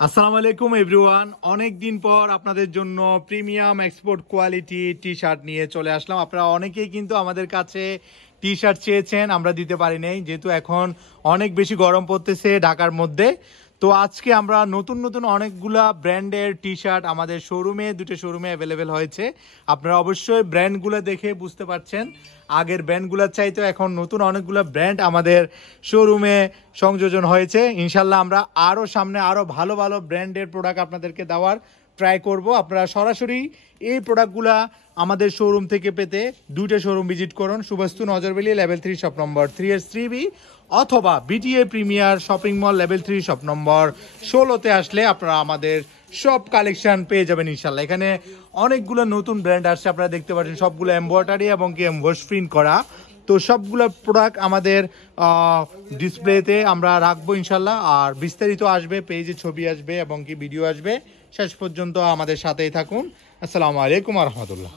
আসসালামু আলাইকুম এভরিওয়ান। অনেক দিন পর আপনাদের জন্য premium export quality T shirt নিয়ে চলে আসলাম। আপনারা অনেকেই কিন্তু আমাদের কাছে টি শার্ট চেয়েছেন, আমরা দিতে পারি নাই যেহেতু এখন অনেক বেশি গরম পড়তেছে ঢাকার মধ্যে। তো আজকে আমরা নতুন নতুন অনেকগুলা ব্র্যান্ডের টি শার্ট আমাদের শোরুমে, দুটো শোরুমে অ্যাভেলেবেল হয়েছে। আপনারা অবশ্যই ব্র্যান্ডগুলো দেখে বুঝতে পারছেন আগের ব্র্যান্ডগুলোর চাইতে এখন নতুন অনেকগুলো ব্র্যান্ড আমাদের শোরুমে সংযোজন হয়েছে। ইনশাল্লাহ আমরা আরও সামনে আরও ভালো ভালো ব্র্যান্ডের প্রোডাক্ট আপনাদেরকে দেওয়ার ট্রাই করব। আপনারা সরাসরি এই প্রোডাক্টগুলা আমাদের শোরুম থেকে পেতে দুইটা শোরুম ভিজিট করুন। Suvastu নজরবেলি level 3 shop number 3S3B অথবা BTA premier shopping mall level 3 shop number 16-তে আসলে আপনারা আমাদের সব কালেকশন পেয়ে যাবেন ইনশাল্লাহ। এখানে অনেকগুলো নতুন ব্র্যান্ড আসছে, আপনারা দেখতে পাচ্ছেন সবগুলো এমব্রয়ডারি এবং কি এমবোস প্রিন্ট করা। তো সবগুলো প্রোডাক্ট আমাদের ডিসপ্লেতে আমরা রাখবো ইনশাল্লাহ। আর বিস্তারিত আসবে, পেজে ছবি আসবে এবং কি ভিডিও আসবে। শেষ পর্যন্ত আমাদের সাথেই থাকুন। আসসালামু আলাইকুম ওয়া রাহমাতুল্লাহ।